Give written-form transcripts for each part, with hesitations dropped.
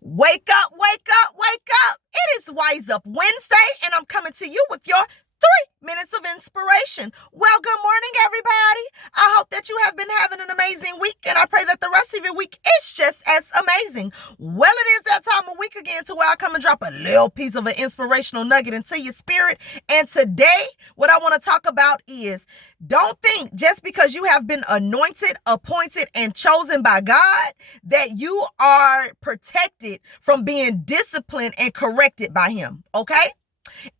Wake up, wake up, wake up. It is Wise Up Wednesday, and I'm coming to you with your 3 minutes of inspiration. Well, good morning, everybody. I hope that you have been having an amazing week, and I pray that the rest of your week is just as amazing. Well, it is that time of week again to where I come and drop a little piece of an inspirational nugget into your spirit. And today, what I want to talk about is, don't think just because you have been anointed, appointed, and chosen by God that you are protected from being disciplined and corrected by Him, okay?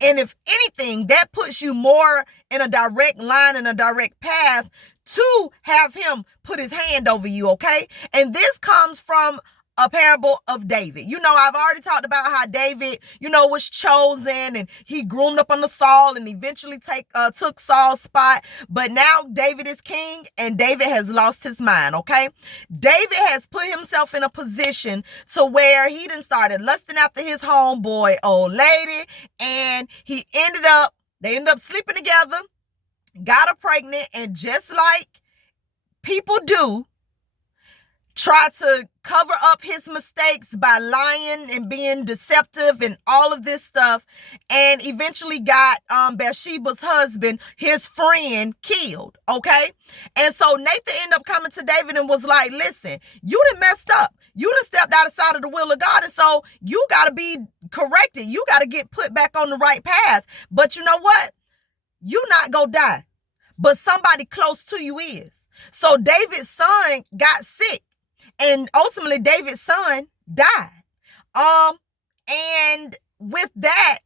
And if anything, that puts you more in a direct line and a direct path to have Him put His hand over you, okay? And this comes from a parable of David. I've already talked about how David, was chosen and he groomed up under Saul and eventually took Saul's spot. But now David is king and David has lost his mind, okay? David has put himself in a position to where he done started lusting after his homeboy, old lady, and they ended up sleeping together, got her pregnant, and just like people do, try to cover up his mistakes by lying and being deceptive and all of this stuff, and eventually got Bathsheba's husband, his friend, killed, okay? And so Nathan ended up coming to David and was like, listen, you done messed up. You done stepped outside of the will of God, and so you got to be corrected. You got to get put back on the right path. But you know what? You not gonna die, but somebody close to you is. So David's son got sick. And ultimately, David's son died. And with that,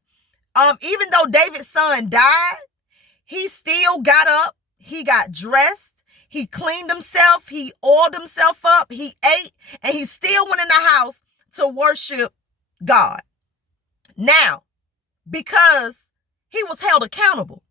even though David's son died, he still got up, he got dressed, he cleaned himself, he oiled himself up, he ate, and he still went in the house to worship God. Now, because he was held accountable.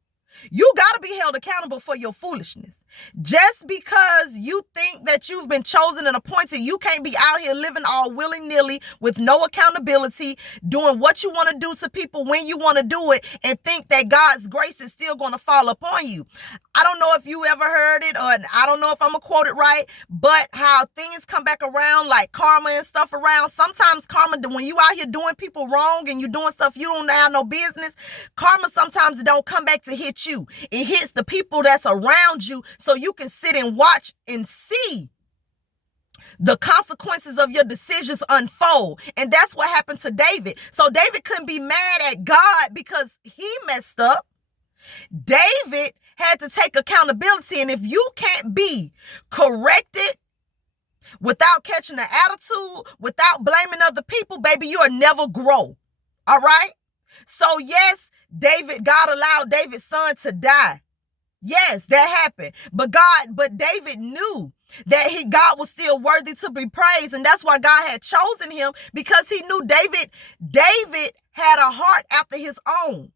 You got to be held accountable for your foolishness. Just because you think that you've been chosen and appointed, you can't be out here living all willy-nilly with no accountability, doing what you want to do to people when you want to do it, and think that God's grace is still going to fall upon you. I don't know if you ever heard it, or I don't know if I'm going to quote it right, but how things come back around like karma and stuff around. Sometimes karma, when you out here doing people wrong and you doing stuff you don't have no business, karma sometimes it don't come back to hit you. It hits the people that's around you, so you can sit and watch and see the consequences of your decisions unfold. And that's what happened to David. So David couldn't be mad at God because he messed up. David had to take accountability. And if you can't be corrected without catching the attitude, without blaming other people, baby, you'll never grow. All right? So yes, God allowed David's son to die. Yes, that happened. But David knew that God was still worthy to be praised. And that's why God had chosen him, because he knew David had a heart after his own.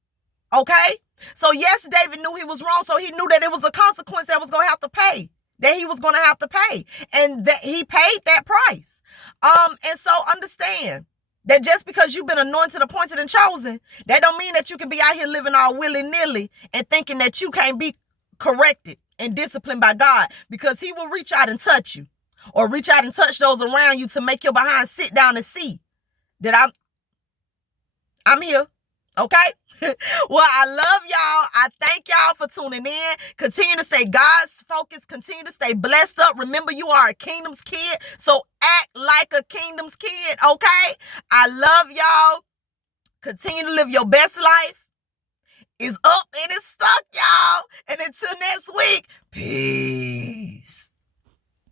Okay? So yes, David knew he was wrong. So he knew that it was a consequence that was going to have to pay. That he was going to have to pay. And that he paid that price. And so understand that just because you've been anointed, appointed, and chosen, that don't mean that you can be out here living all willy-nilly and thinking that you can't be corrected and disciplined by God, because He will reach out and touch you, or reach out and touch those around you to make your behind sit down and see that I'm here. Okay? Well, I love y'all. I thank y'all for tuning in. Continue to stay God's focus. Continue to stay blessed up. Remember, you are a kingdom's kid, so act like a kingdom's kid, okay? I love y'all. Continue to live your best life. It's up and it's stuck, y'all. And until next week, peace.